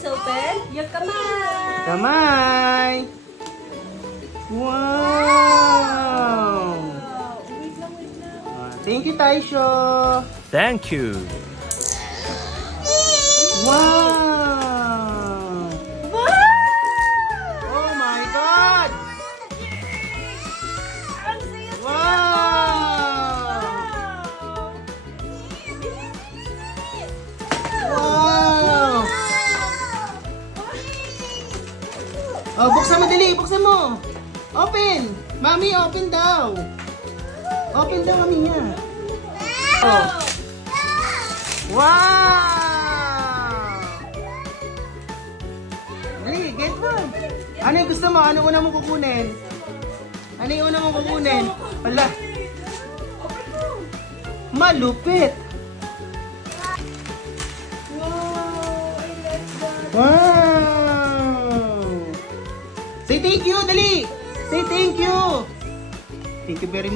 Let's open your kamay. Kamay. Wow. Wait lang. Thank you, Taisho. Thank you. Wow. Oh my God. Wow. Wow. Oh, buksan mo dali, buksan mo. Open. Mami, open daw. Open daw, mami niya. Oh. Wow. Dali, get one. Ano yung gusto mo? Ano una mong kukunin? Ano yung una mong kukunin? Wala. Malupit. Wow. Say thank you, dali. Say thank you. Thank you very much.